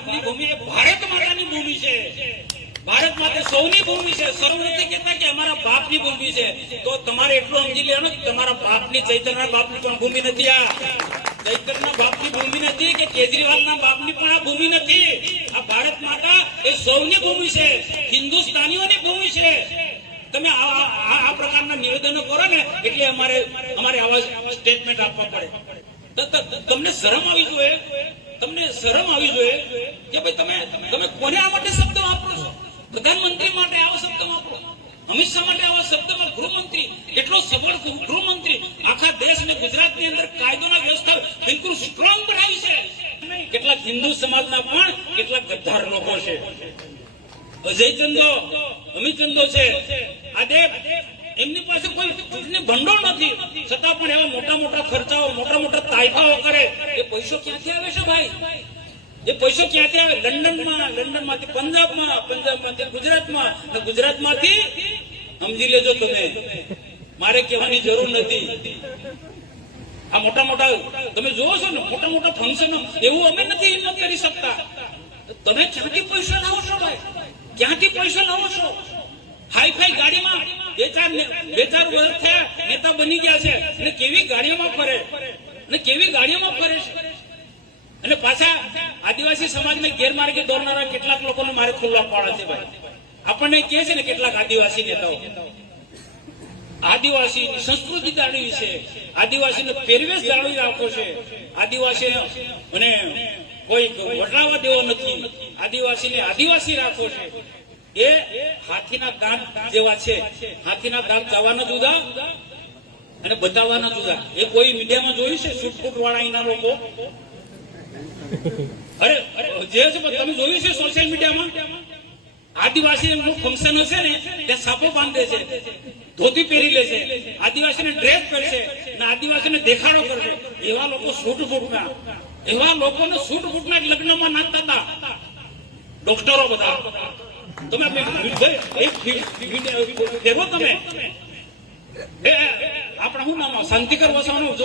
ભારતની ભૂમિ એ ભારત માતાની ભૂમિ છે, ભારત માતા સૌની ભૂમિ છે. સૌ નથી કહેતા કે અમારા બાપની ભૂમિ છે. તો તમારે એટલું સમજી લેવાનું કે તમારા બાપની, ચૈતન્યના બાપની પણ ભૂમિ નથી. આ ચૈતન્યના બાપની ભૂમિ નથી કે કેજરીવાલના બાપની પણ આ ભૂમિ નથી. આ ભારત માતા એ સૌની ભૂમિ છે, હિન્દુસ્તાનીઓની ભૂમિ છે. તમે આ પ્રકારના નિવેદનો કરો ને એટલે અમારે આવા સ્ટેટમેન્ટ આપવા પડે. તમને શરમ આવી જોઈએ, તમને શરમ આવી જોઈએ કે ભાઈ તમે કોને આ માટે શબ્દ વાપરો છો? પ્રધાનમંત્રી માટે આવો શબ્દ વાપરો, અમિત શાહ માટે આવા શબ્દમાં ગૃહમંત્રી, એટલો સબળ ગૃહમંત્રી, આખા દેશ ને ગુજરાતની અંદર કાયદોના વ્યવસ્થા બિલકુલ સ્ટ્રોંગ બનાવી છે. કેટલાક હિન્દુ સમાજના પણ કેટલાક ગદ્દાર લોકો છે. અજય ચંદો, અમિત ચંદો છે. આજે એમની પાસે કોઈ ભંડોળ નથી, છતાં પણ એવા મોટા મોટા ખર્ચાઓ, મોટા મોટા તાઇફાઓ કરે. એ પૈસો ક્યાંથી આવે છે ભાઈ? એ પૈસો ક્યાંથી આવે? લંડનમાંથી પંજાબમાં, પંજાબમાંથી ગુજરાતમાં, ગુજરાતમાંથી સમજી લેજો. મારે કહેવાની જરૂર નથી. આ મોટા મોટા તમે જોવો છો ને, મોટા મોટા ફંક્શનો, એવું અમે નથી હિંમત કરી શકતા. તમે ક્યાંથી પૈસા લાવો છો ભાઈ? ક્યાંથી પૈસા લાવો છો? હાઈફાઈ ગાડીમાં બે ચાર વર્ષ થયા નેતા બની ગયા છે અને કેવી ગાડીઓમાં ફરે, અને કેવી ગાડીઓમાં ફરે છે. અને પાછા આદિવાસી સમાજને ગેરમાર્ગે દોરનારા કેટલાક લોકોને મારે ખુલ્લા પાડવા છે ભાઈ. આપણને કહે છે ને કેટલાક આદિવાસી નેતાઓ, આદિવાસી સંસ્કૃતિ જાળવી છે, આદિવાસીનો પહેરવેશ જાળવી રાખવો છે, આદિવાસી અને કોઈ વટાવા દેવો નથી, આદિવાસીને આદિવાસી રાખવો છે. એ હાથીના દાંત જેવા છે. હાથીના દાંત ચાવવાના જુદા અને બતાવવાના જુદા. એ કોઈ મીડિયામાં જોયું છે? છૂટફૂટ વાળા એના લોકો, અરે જે છે તમે જોયું છે સોશિયલ મીડિયામાં? આદિવાસી નું ફંક્શન હશે ને ત્યાં સાપો બાંધે છે, ધોતી પહેરી લે છે, આદિવાસીને ડ્રેસ પહેરશે અને આદિવાસીને દેખાડો કરશે. એવા લોકો છૂટફૂટના, એવા લોકોને છૂટફૂટના લગ્નમાં નાખતા હતા ડોક્ટરો બધા. તમે દેખો, તમે આપણા શું નામ શાંતિકર વસાવાનું